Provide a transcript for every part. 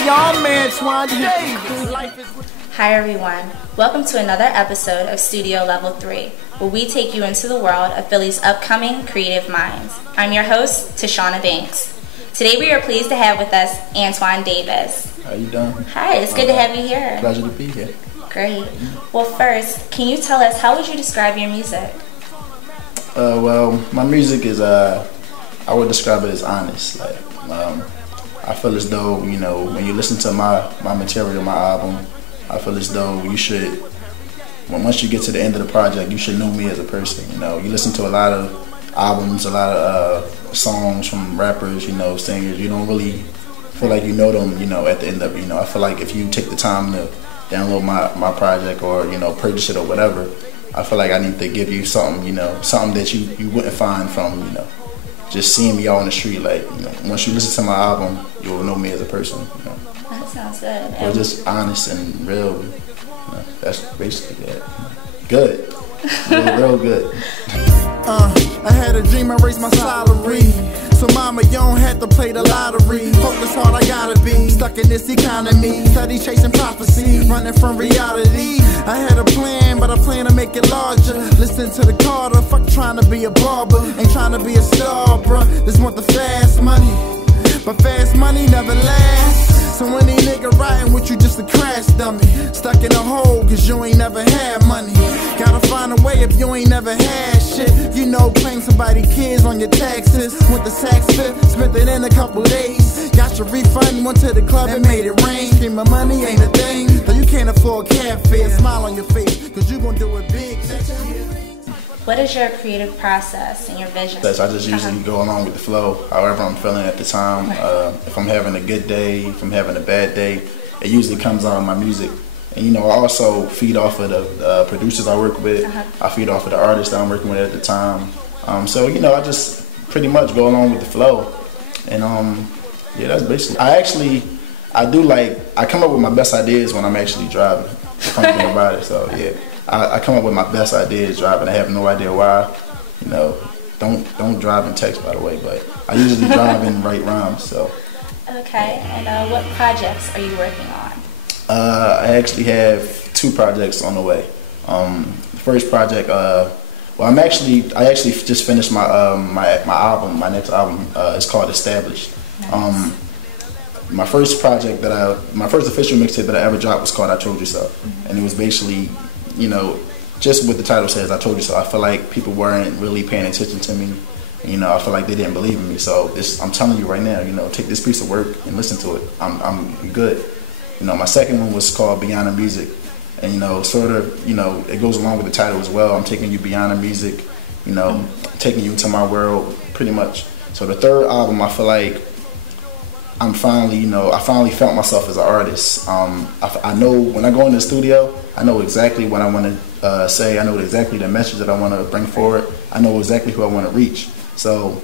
Hey y'all, I'm Antwan Davis. Hi everyone, welcome to another episode of Studio Level 3, where we take you into the world of Philly's upcoming creative minds. I'm your host, Tashana Banks. Today we are pleased to have with us Antwan Davis. How you doing? Hi, it's good to have you here. Pleasure to be here. Great. Well, first, can you tell us, how would you describe your music? Well, my music is, I would describe it as honest. Like, I feel as though, you know, when you listen to my material, my album, I feel as though you should, once you get to the end of the project, you should know me as a person. You know, you listen to a lot of albums, a lot of songs from rappers, you know, singers. You don't really feel like you know them, you know, at the end of it. You know, I feel like if you take the time to download my project or, you know, purchase it or whatever, I feel like I need to give you something, you know, something that you wouldn't find from, you know, just seeing me out on the street. Like, you know, once you listen to my album, you'll know me as a person. You know. That sounds good. We're just honest and real. You know, that's basically it. Good. Real good. I had a dream, I raised my salary. So mama, you don't have to play the lottery. Focus hard, I gotta be stuck in this economy. Study chasing prophecy, running from reality. I had a plan, but I plan to make it larger. Listen to the Carter, fuck trying to be a barber. Ain't trying to be a star, bruh. Just want the fast money, but fast money never lasts. So any nigga riding with you just a crash dummy. Stuck in a hole cause you ain't never had money. Gotta find a way if you ain't never had shit. You know, playing somebody kids on your taxes. Went to Saks Fifth, spent it in a couple days. Got your refund, went to the club and made it rain. Screaming money ain't a thing, though you can't afford cab fare. Smile on your face, cause you gon' do it big next year. What is your creative process and your vision? I just usually go along with the flow, however I'm feeling at the time. If I'm having a good day, if I'm having a bad day, it usually comes out in my music. And you know, I also feed off of the producers I work with. I feed off of the artists that I'm working with at the time. So you know, I just pretty much go along with the flow. And yeah, that's basically. I come up with my best ideas when I'm actually driving. If I'm thinking about it, so yeah. I come up with my best ideas driving. I have no idea why. You know, don't drive and text, by the way. But I usually drive and write rhymes. So. Okay, and what projects are you working on? I actually have 2 projects on the way. The first project, I actually just finished my album. My next album is called Established. Nice. My first project my first official mixtape that I ever dropped was called I Told You So, and it was basically, you know, just what the title says, I told you so. I feel like people weren't really paying attention to me. You know, I feel like they didn't believe in me. So I'm telling you right now, you know, take this piece of work and listen to it. I'm good. You know, my second one was called Beyond the Music, and you know, sort of, you know, it goes along with the title as well. I'm taking you beyond the music, you know, taking you into my world, pretty much. So the third album, I feel like I finally felt myself as an artist. I know when I go in the studio, I know exactly what I want to say. I know exactly the message that I want to bring forward. I know exactly who I want to reach. So,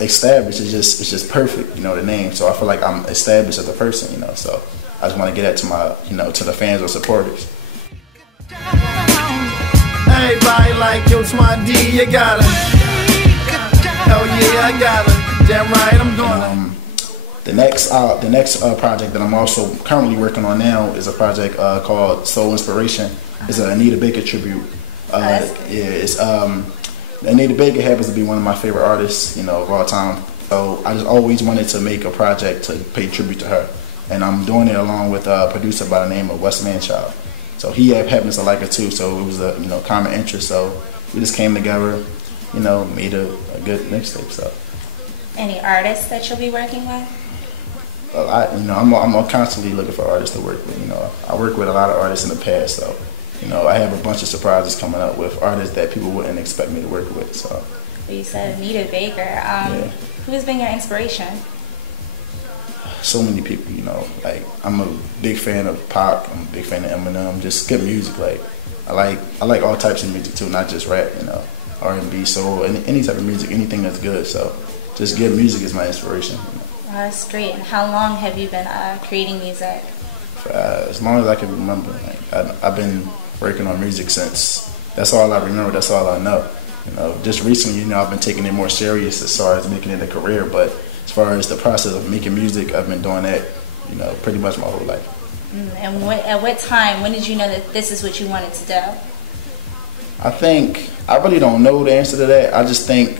established is just perfect. You know, the name. So I feel like I'm established as a person. You know, so I just want to get that to my, you know, to the fans or supporters. Everybody like, yo, Twan D, you gotta. Hell yeah, I gotta. Damn right, I'm doing it. The next project that I'm also currently working on now is a project called Soul Inspiration. It's an Anita Baker tribute. It's Anita Baker happens to be one of my favorite artists, you know, of all time. So I just always wanted to make a project to pay tribute to her, and I'm doing it along with a producer by the name of Wes Manchild. So he happens to like her too. So it was a, you know, common interest. So we just came together, you know, made a good mixtape. So. Any artists that you'll be working with? I'm constantly looking for artists to work with. You know, I worked with a lot of artists in the past, so you know, I have a bunch of surprises coming up with artists that people wouldn't expect me to work with. So. You said Anita Baker. Yeah. Who has been your inspiration? So many people, you know. Like, I'm a big fan of pop. I'm a big fan of Eminem. Just good music. Like, I like all types of music too, not just rap. You know, R&B, soul, any type of music, anything that's good. So, just good music is my inspiration. You know. That's great. And how long have you been creating music? As long as I can remember. Like, I've been working on music since. That's all I remember. That's all I know. You know, just recently, you know, I've been taking it more serious as far as making it a career. But as far as the process of making music, I've been doing that, you know, pretty much my whole life. And at what time, when did you know that this is what you wanted to do? I think, I really don't know the answer to that. I just think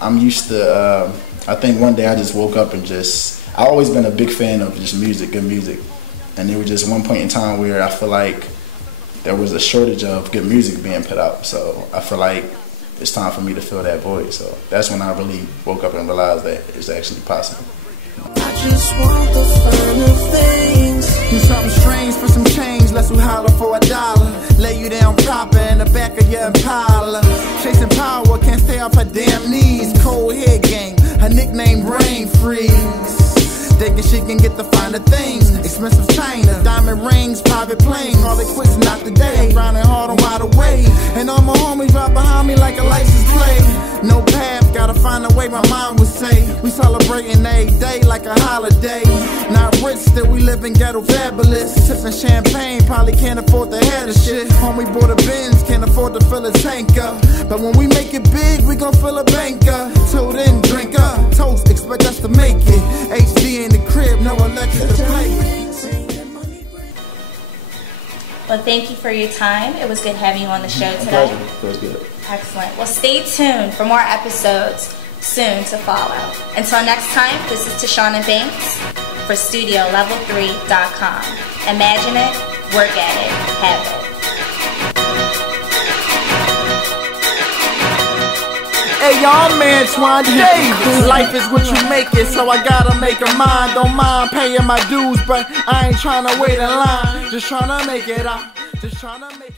I'm used to, I think one day I just woke up and I've always been a big fan of just music, good music. And there was just one point in time where I feel like there was a shortage of good music being put out. So I feel like it's time for me to fill that void. So that's when I really woke up and realized that it's actually possible. I just want the finer things. Do something strange for some change, less we holler for $1. Lay you down proper in the back of your Impala. Chasing power, can't stay off her damn knees. Cold head game, her nickname Brain Freeze. Thinking she can get the finer things. Expensive China, diamond rings, private planes. All it quits, not today. Grinding hard on wide away. And all my homies right behind me like a license plate. No path, gotta find a way, my mind would say. We celebrating every day like a holiday. Not rich, still we live in ghetto fabulous. Sipping champagne, probably can't afford to have the shit. Homie bought a Benz, can't afford to fill a tank up. But when we make it big, we gon' fill a bank up. Till then, drink up. Toast, expect us to make it. HD in the crib, no electric to play with. Well, thank you for your time. It was good having you on the show today. Feels good. Excellent. Well, stay tuned for more episodes soon to follow. Until next time, this is Tashana Banks for StudioLevel3.com. Imagine it, work at it, have it. Hey y'all, I'm Antwan Davis. Life is what you make it, so I gotta make a mind. Don't mind paying my dues, but I ain't tryna wait in line. Just tryna make it out. Just tryna make it.